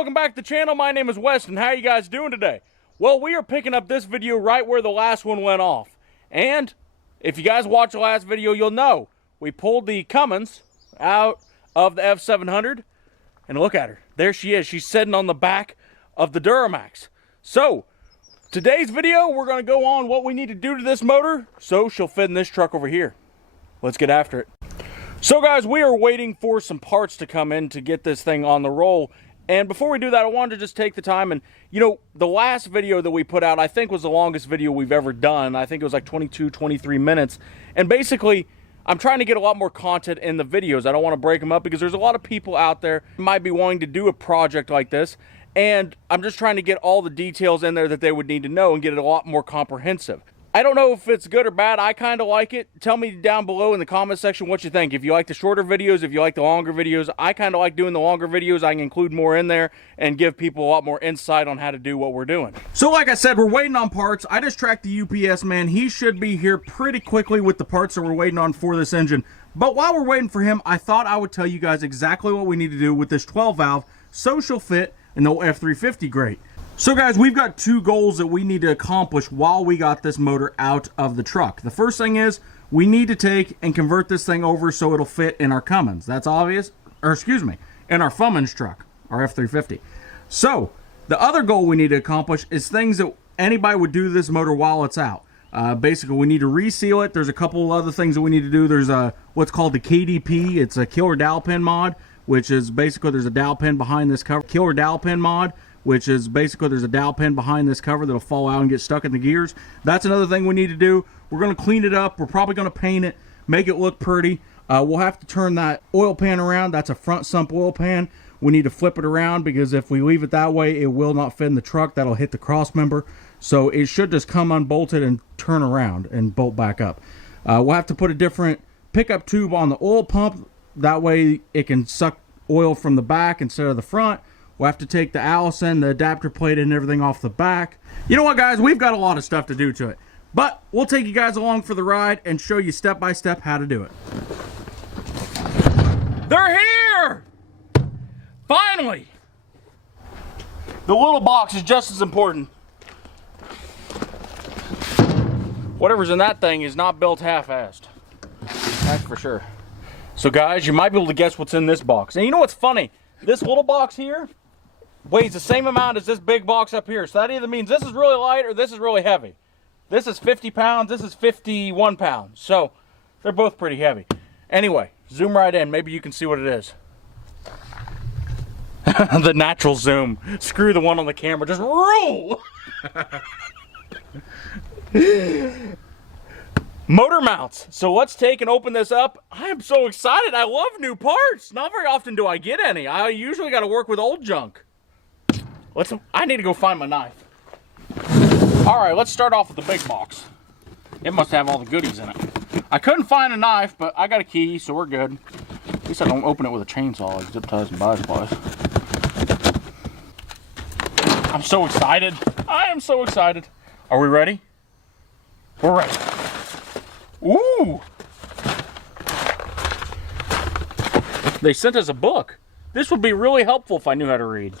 welcome back to the channel. My name is Weston. How are you guys doing today? Well, we are picking up this video right where the last one went off. And if you guys watched the last video, you'll know we pulled the Cummins out of the F700. And look at her. There she is. She's sitting on the back of the Duramax. So, today's video, we're going to go on what we need to do to this motor so she'll fit in this truck over here. Let's get after it. So guys, we are waiting for some parts to come in to get this thing on the roll. And before we do that, I wanted to just take the time and, you know, the last video that we put out, I think was the longest video we've ever done. I think it was like 22, 23 minutes. And basically, I'm trying to get a lot more content in the videos. I don't want to break them up because there's a lot of people out there who might be wanting to do a project like this. And I'm just trying to get all the details in there that they would need to know and get it a lot more comprehensive. I don't know if it's good or bad. I kind of like it. Tell me down below in the comment section what you think. If you like the shorter videos, if you like the longer videos. I kind of like doing the longer videos. I can include more in there and give people a lot more insight on how to do what we're doing. So like I said, we're waiting on parts. I just tracked the UPS man. He should be here pretty quickly with the parts that we're waiting on for this engine. But while we're waiting for him, I thought I would tell you guys exactly what we need to do with this 12 valve so she'll fit in the F350 grate. So guys, we've got two goals that we need to accomplish while we got this motor out of the truck. The first thing is we need to take and convert this thing over so it'll fit in our Cummins. That's obvious, or excuse me, in our Cummins truck, our F350. So the other goal we need to accomplish is things that anybody would do to this motor while it's out. Basically, we need to reseal it. There's a couple other things that we need to do. There's what's called the KDP. It's a killer dowel pin mod, which is basically there's a dowel pin behind this cover. Killer dowel pin mod, which is basically there's a dowel pin behind this cover that'll fall out and get stuck in the gears. That's another thing we need to do. We're going to clean it up. We're probably going to paint it, make it look pretty. We'll have to turn that oil pan around. That's a front sump oil pan. We need to flip it around because if we leave it that way, it will not fit in the truck. That'll hit the cross member. So it should just come unbolted and turn around and bolt back up. We'll have to put a different pickup tube on the oil pump. That way it can suck oil from the back instead of the front. We'll have to take the Allison, the adapter plate, and everything off the back. You know what, guys? We've got a lot of stuff to do to it. But we'll take you guys along for the ride and show you step by step how to do it. They're here! Finally! The little box is just as important. Whatever's in that thing is not built half-assed. That's for sure. So guys, you might be able to guess what's in this box. And you know what's funny? This little box here weighs the same amount as this big box up here. So that either means this is really light or this is really heavy. This is 50 pounds, this is 51 pounds. So they're both pretty heavy. Anyway, zoom right in. Maybe you can see what it is. The natural zoom. Screw the one on the camera. Just roll! Motor mounts. So let's take and open this up. I am so excited. I love new parts. Not very often do I get any. I usually got to work with old junk. I need to go find my knife. All right, let's start off with the big box. It must have all the goodies in it. I couldn't find a knife, but I got a key, so we're good. At least I don't open it with a chainsaw, like zip ties and bi-splice. I'm so excited. I am so excited. Are we ready? We're ready. Ooh! They sent us a book. This would be really helpful if I knew how to read.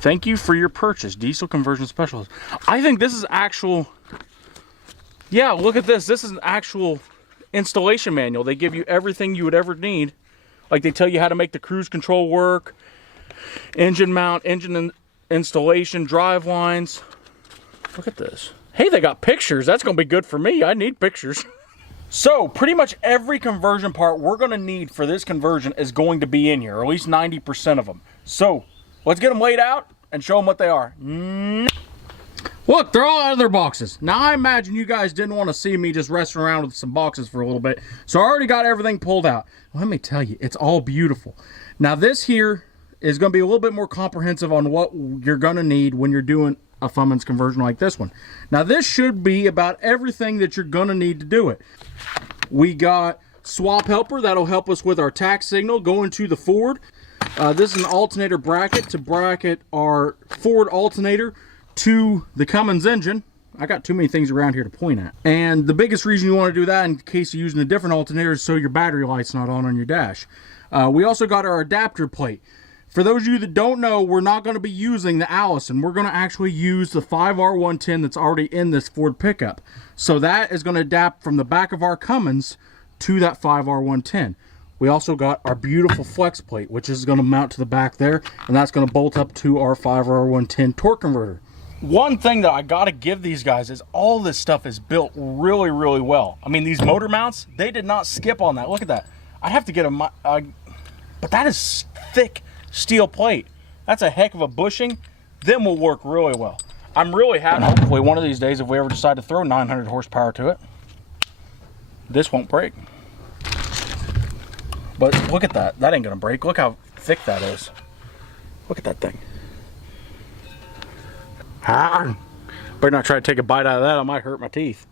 Thank you for your purchase, Diesel Conversion Specialist. I think this is actual... Yeah, look at this. This is an actual installation manual. They give you everything you would ever need. Like they tell you how to make the cruise control work, engine mount, engine installation, drive lines. Look at this. Hey, they got pictures. That's going to be good for me. I need pictures. So, pretty much every conversion part we're going to need for this conversion is going to be in here, or at least 90% of them. So, let's get them laid out and show them what they are. Look, they're all out of their boxes. Now, I imagine you guys didn't want to see me just wrestling around with some boxes for a little bit. So, I already got everything pulled out. Let me tell you, it's all beautiful. Now, this here is going to be a little bit more comprehensive on what you're going to need when you're doing a Cummins conversion like this one. Now this should be about everything that you're gonna need to do it. We got swap helper that'll help us with our tax signal going to the Ford. This is an alternator bracket to bracket our Ford alternator to the Cummins engine. I got too many things around here to point at. And the biggest reason you want to do that in case you're using a different alternator is so your battery light's not on your dash. We also got our adapter plate. for those of you that don't know, we're not going to be using the Allison. We're going to actually use the 5R110 that's already in this Ford pickup. So that is going to adapt from the back of our Cummins to that 5R110. We also got our beautiful flex plate, which is going to mount to the back there, and that's going to bolt up to our 5R110 torque converter. One thing that I got to give these guys is all this stuff is built really, really well. I mean, these motor mounts, they did not skip on that. Look at that. I'd have to get a... but that is thick steel plate. That's a heck of a bushing. Them will work really well. I'm really happy. Hopefully one of these days, if we ever decide to throw 900 horsepower to it, this won't break. But look at that. That ain't gonna break. Look how thick that is. Look at that thing. Better not try to take a bite out of that. I might hurt my teeth.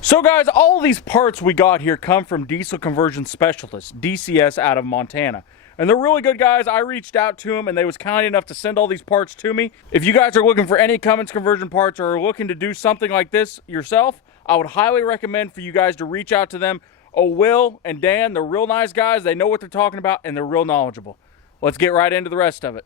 So guys, all these parts we got here come from Diesel Conversion Specialists, DCS, out of Montana. And they're really good guys. I reached out to them and they was kind enough to send all these parts to me. If you guys are looking for any Cummins conversion parts or are looking to do something like this yourself, I would highly recommend for you guys to reach out to them. Oh, Will and Dan, they're real nice guys. They know what they're talking about and they're real knowledgeable. Let's get right into the rest of it.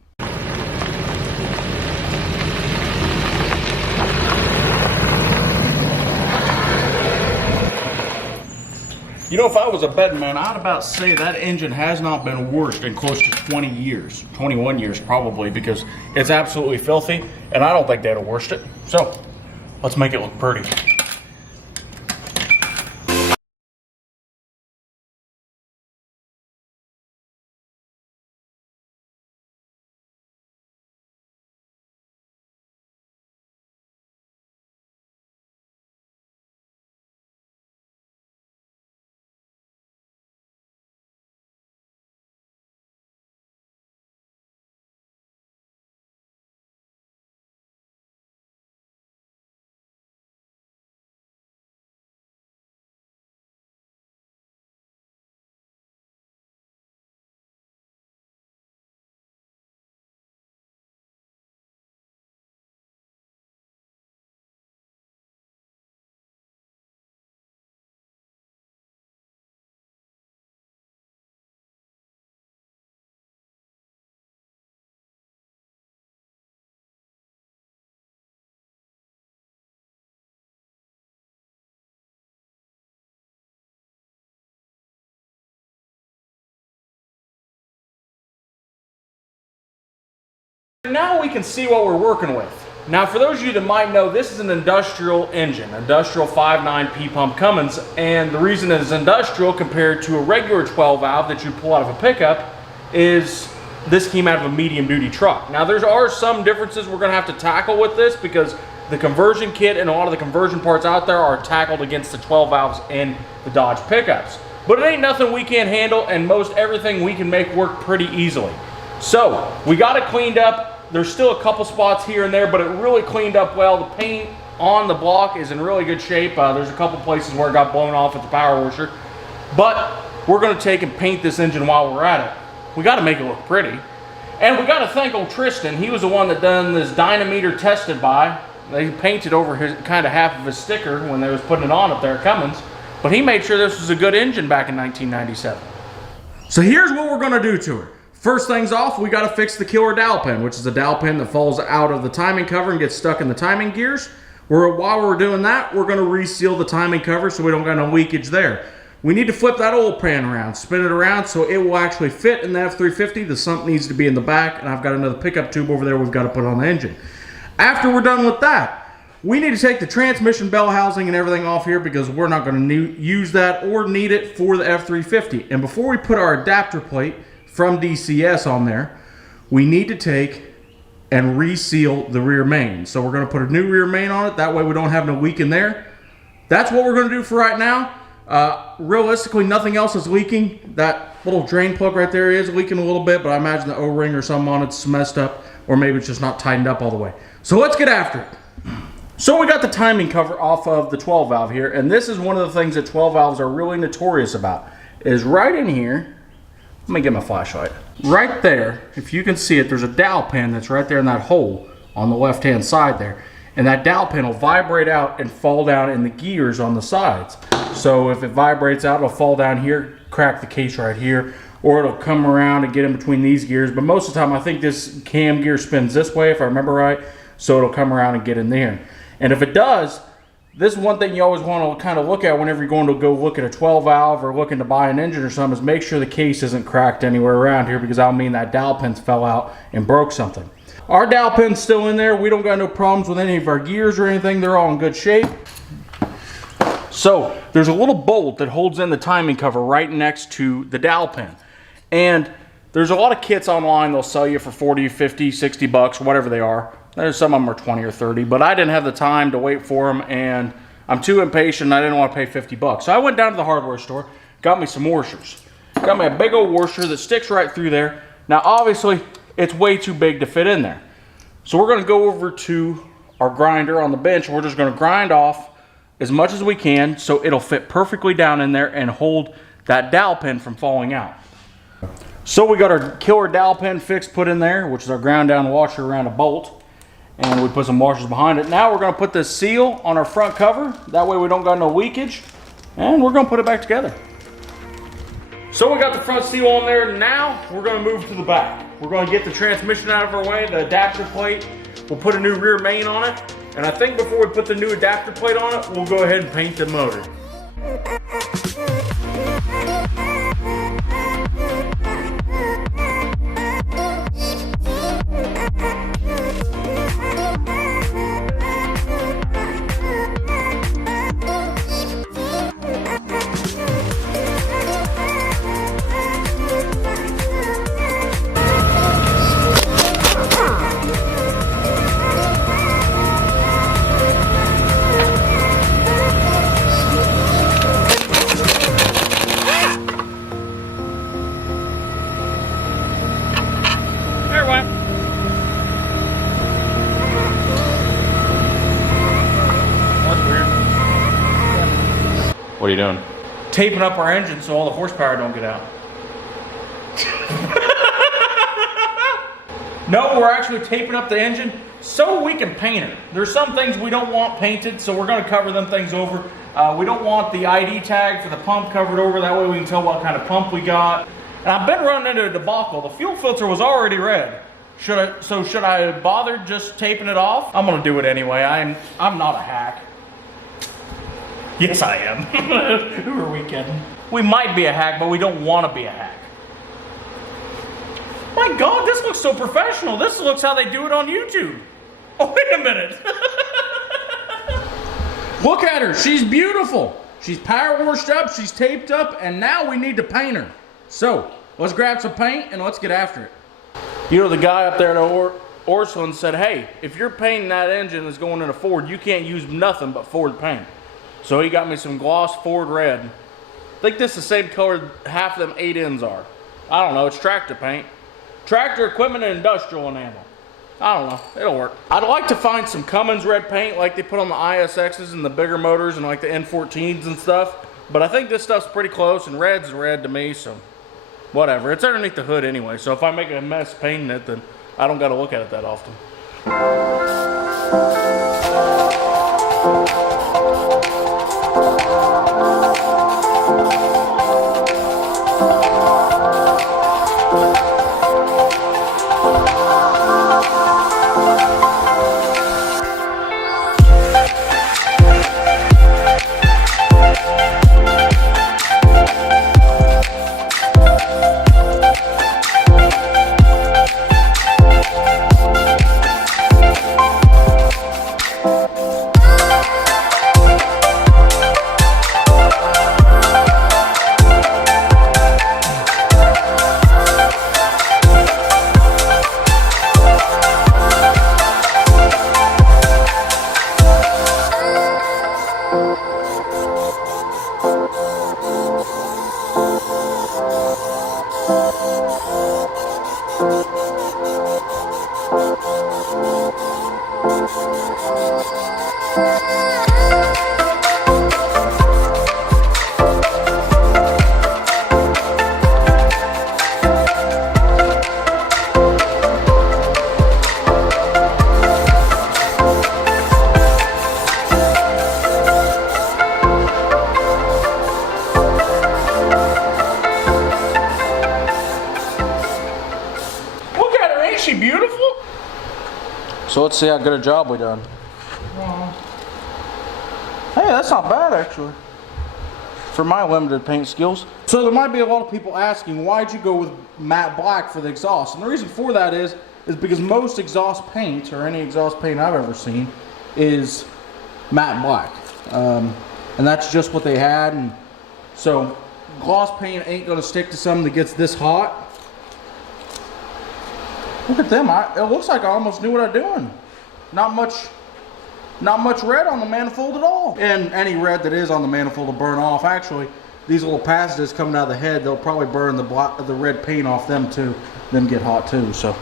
You know, if I was a betting man, I'd about say that engine has not been washed in close to 20 years, 21 years probably, because it's absolutely filthy, and I don't think they'd have washed it. So, let's make it look pretty. Now we can see what we're working with. Now for those of you that might know, this is an industrial engine, industrial 5.9 P-pump Cummins, and the reason it's industrial compared to a regular 12 valve that you pull out of a pickup is this came out of a medium duty truck. Now there are some differences we're going to have to tackle with this because the conversion kit and a lot of the conversion parts out there are tackled against the 12 valves in the Dodge pickups. But it ain't nothing we can't handle, and most everything we can make work pretty easily. So we got it cleaned up. There's still a couple spots here and there, but it really cleaned up well. The paint on the block is in really good shape. There's a couple places where it got blown off at the power washer. But we're going to take and paint this engine while we're at it. We got to make it look pretty. And we got to thank old Tristan. He was the one that done this dynameter tested by. They painted over his kind of half of his sticker when they was putting it on up there at Cummins. But he made sure this was a good engine back in 1997. So here's what we're going to do to her. First things off, we got to fix the killer dowel pin, which is a dowel pin that falls out of the timing cover and gets stuck in the timing gears. While we're doing that, we're going to reseal the timing cover so we don't got no leakage there. We need to flip that oil pan around, spin it around so it will actually fit in the F350. The sump needs to be in the back, and I've got another pickup tube over there we've got to put on the engine. After we're done with that, we need to take the transmission bell housing and everything off here because we're not going to use that or need it for the F350. And before we put our adapter plate from DCS on there, we need to take and reseal the rear main. So we're going to put a new rear main on it. That way we don't have no leak in there. That's what we're going to do for right now. Realistically, nothing else is leaking. That little drain plug right there is leaking a little bit, but I imagine the O-ring or something on it's messed up, or maybe it's just not tightened up all the way. So let's get after it. So we got the timing cover off of the 12 valve here, and this is one of the things that 12 valves are really notorious about, is right in here. Let me get my flashlight. Right there, if you can see it, there's a dowel pin that's right there in that hole on the left-hand side there. And that dowel pin will vibrate out and fall down in the gears on the sides. So if it vibrates out, it'll fall down here, crack the case right here, or it'll come around and get in between these gears. But most of the time, I think this cam gear spins this way, if I remember right, so it'll come around and get in there. And if it does, this is one thing you always want to kind of look at whenever you're going to go look at a 12 valve or looking to buy an engine or something, is make sure the case isn't cracked anywhere around here, because that'll mean that dowel pins fell out and broke something. Our dowel pin's still in there. We don't got no problems with any of our gears or anything. They're all in good shape. So there's a little bolt that holds in the timing cover right next to the dowel pin. And there's a lot of kits online they'll sell you for 40, 50, 60 bucks, whatever they are. There's some of them are 20 or 30, but I didn't have the time to wait for them, and I'm too impatient and I didn't want to pay 50 bucks. So I went down to the hardware store, got me some washers. Got me a big old washer that sticks right through there. Now obviously it's way too big to fit in there. So we're gonna go over to our grinder on the bench, and we're just gonna grind off as much as we can so it'll fit perfectly down in there and hold that dowel pin from falling out. So we got our killer dowel pin fix put in there, which is our ground down washer around a bolt, and we put some washers behind it. Now we're going to put this seal on our front cover, that way we don't got no leakage, and we're going to put it back together. So we got the front seal on there. Now we're going to move to the back. We're going to get the transmission out of our way, the adapter plate. We'll put a new rear main on it, and I think before we put the new adapter plate on it, we'll go ahead and paint the motor. What are you doing? Taping up our engine so all the horsepower don't get out. No, we're actually taping up the engine so we can paint it. There's some things we don't want painted, so we're going to cover them things over. We don't want the ID tag for the pump covered over, that way we can tell what kind of pump we got. And I've been running into a debacle. The fuel filter was already red. Should I bother just taping it off? I'm going to do it anyway. I'm not a hack. Yes, I am. Who are we kidding? We might be a hack, but we don't want to be a hack. My God, this looks so professional. This looks how they do it on YouTube. Oh, wait a minute. Look at her. She's beautiful. She's power washed up. She's taped up. And now we need to paint her. So, let's grab some paint and let's get after it. You know, the guy up there at Orson said, hey, if you're painting that engine that's going in a Ford, you can't use nothing but Ford paint. So he got me some gloss Ford red. I think this is the same color half of them 8 ends are. I don't know, it's tractor paint. Tractor equipment and industrial enamel. I don't know, it'll work. I'd like to find some Cummins red paint like they put on the ISXs and the bigger motors and like the N14s and stuff. But I think this stuff's pretty close, and red's red to me, so whatever. It's underneath the hood anyway, so if I make a mess painting it, then I don't gotta look at it that often. So let's see how good a job we done. Hey, that's not bad actually, for my limited paint skills. So there might be a lot of people asking, why'd you go with matte black for the exhaust? And the reason for that is because most exhaust paint, or any exhaust paint I've ever seen, is matte black. And that's just what they had. And so gloss paint ain't gonna stick to something that gets this hot. Look at them, it looks like I almost knew what I'm doing. Not much red on the manifold at all. And any red that is on the manifold will burn off. Actually, these little passages coming out of the head, they'll probably burn the red paint off them too, then get hot too, so.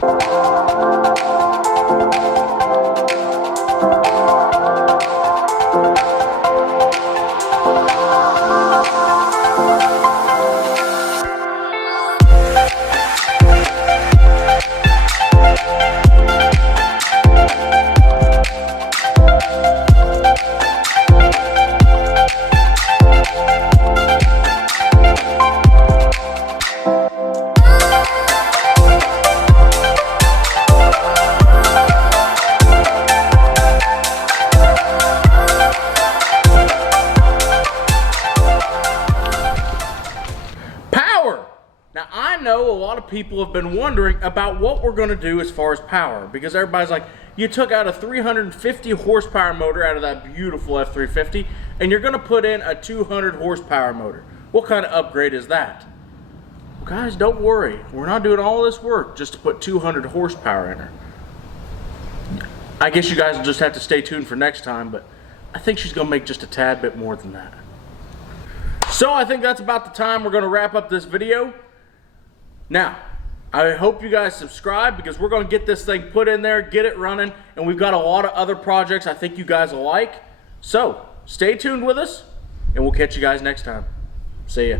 Now I know a lot of people have been wondering about what we're going to do as far as power, because everybody's like, you took out a 350 horsepower motor out of that beautiful F350 and you're going to put in a 200 horsepower motor. What kind of upgrade is that? Well, guys, don't worry, we're not doing all this work just to put 200 horsepower in her. I guess you guys will just have to stay tuned for next time, but I think she's going to make just a tad bit more than that. So I think that's about the time we're going to wrap up this video. Now, I hope you guys subscribe, because we're going to get this thing put in there, get it running, and we've got a lot of other projects I think you guys will like. So, stay tuned with us, and we'll catch you guys next time. See ya.